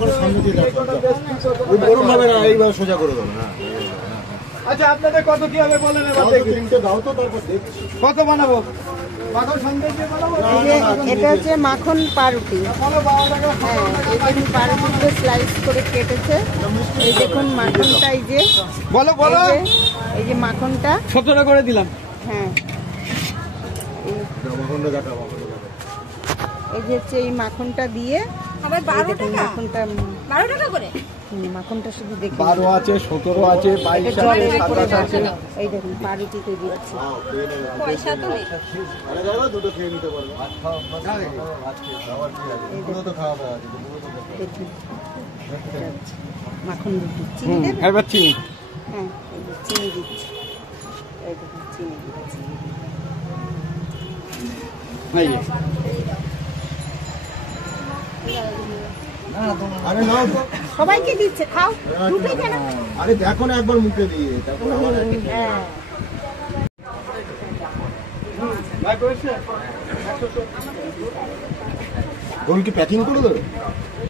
করে সামনে দিয়ে দাও। ওই গরম হবে না, এইভাবে সোজা করে দাও না। আচ্ছা আপনাদের কত কি হবে বলেন এবার দেখি। তিনটে দাও তো, তারপর দেখছি কত বানাবো? মাখন সন্দেশ দিয়ে বানাবো? এটা হচ্ছে মাখন পাউরুটি। বলো 12 টাকা। হ্যাঁ, এই দেখুন পাউরুটিগুলো স্লাইস করে কেটেছে। এই দেখুন মাখনটা, এই যে বলো বলো। এই যে মাখনটা 17 করে দিলাম। হ্যাঁ, মাখনটা দেখাবো। এই যে হচ্ছে এই মাখনটা দিয়ে আবার 12 টাকা। মাখনটা 12 টাকা করে। মাখনটা শুধু দেখুন। 12 আছে, 17 আছে, 22 আছে, 27 আছে। এই দেখুন পাউরুটি তৈরি হচ্ছে। পয়সা তো নেই। আরে দাদা দুটো খেয়ে নিতে পারবে। দুটো তো খাওয়া দাওয়া আছে। দেখুন এটা হচ্ছে মাখন রুটি। চিনি দেবেন? এবার চিনি। হ্যাঁ, এই যে চিনি দিচ্ছি। এই দেখুন চিনি দিচ্ছি। এই যে। আরে নাও তো। সবাইকে দিচ্ছে, খাও। দুটোই কেন? আরে দেখো না একবার মুখে দিয়ে, তারপর আবার হ্যাঁ, কি প্যাকিং করে দেবে?